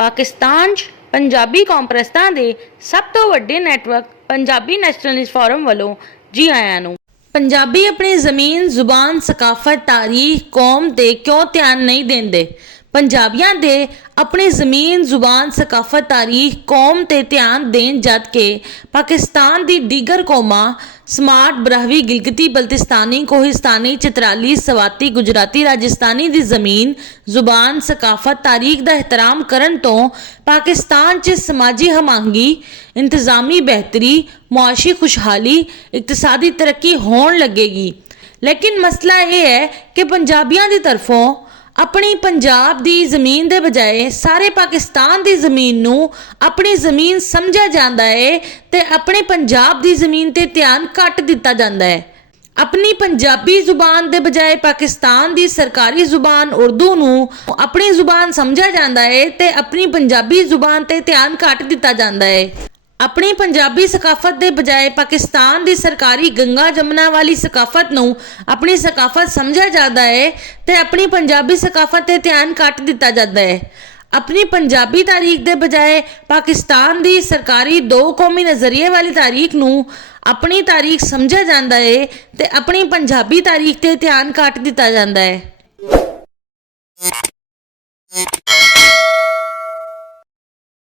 पाकिस्तान 'ਚ ਪੰਜਾਬੀ ਕੌਮਪ੍ਰਸਤਾਂ ਦੇ ਸਭ ਤੋਂ ਵੱਡੇ ਨੈਟਵਰਕ ਪੰਜਾਬੀ ਨੈਸ਼ਨਲਿਸਟ ਫੋਰਮ ਵੱਲੋਂ ਜੀ ਆਇਆਂ ਨੂੰ। ਪੰਜਾਬੀ ਆਪਣੀ ਜ਼ਮੀਨ, ਜ਼ੁਬਾਨ, ਸਕਾਫਤ, ਤਾਰੀਖ, ਕੌਮ ਤੇ ਕਿਉਂ ਧਿਆਨ ਨਹੀਂ ਦਿੰਦੇ? ਪੰਜਾਬੀਆਂ ਦੇ अपनी ज़मीन, जुबान, सकाफत, तारीख, कौम ते ध्यान देन जद के पाकिस्तान दी दीगर कौमां स्मार्ट, बरहवी, गिलगिती, बल्तिस्तानी, कोहिस्तानी, चित्राली, सवाती, गुजराती, राजस्थानी दी ज़मीन, जुबान, सकाफत, तारीख दा एहतराम करन तो पाकिस्तान च समाजी हमांगी, इंतज़ामी बेहतरी, मुआशी खुशहाली, इकतसादी तरक्की होण लगेगी। लेकिन मसला ये है कि पंजाबियों की तरफों अपनी पंजाब दी ज़मीन दे बजाए सारे पाकिस्तान दी ज़मीन नू अपनी ज़मीन समझा जाता है ते अपने पंजाब दी ज़मीन ते ध्यान घट दिता जाता है। अपनी पंजाबी जुबान दे बजाए पाकिस्तान दी सरकारी जुबान उर्दू नू अपनी जुबान समझा जाता है ते अपनी पंजाबी जुबान ते ध्यान घट दिता जाता है। अपनी पंजाबी सकाफत के बजाय पाकिस्तान की सरकारी गंगा जमुना वाली सकाफत नू अपनी सकाफत समझा जाता है तो अपनी पंजाबी सकाफत से ध्यान घट दिता जाता है। अपनी पंजाबी तारीख के बजाय पाकिस्तान की सरकारी दो कौमी नज़रिए वाली तारीख नू अपनी तारीख समझा जाता है तो अपनी पंजाबी तारीख से ध्यान घट दिता जाता है।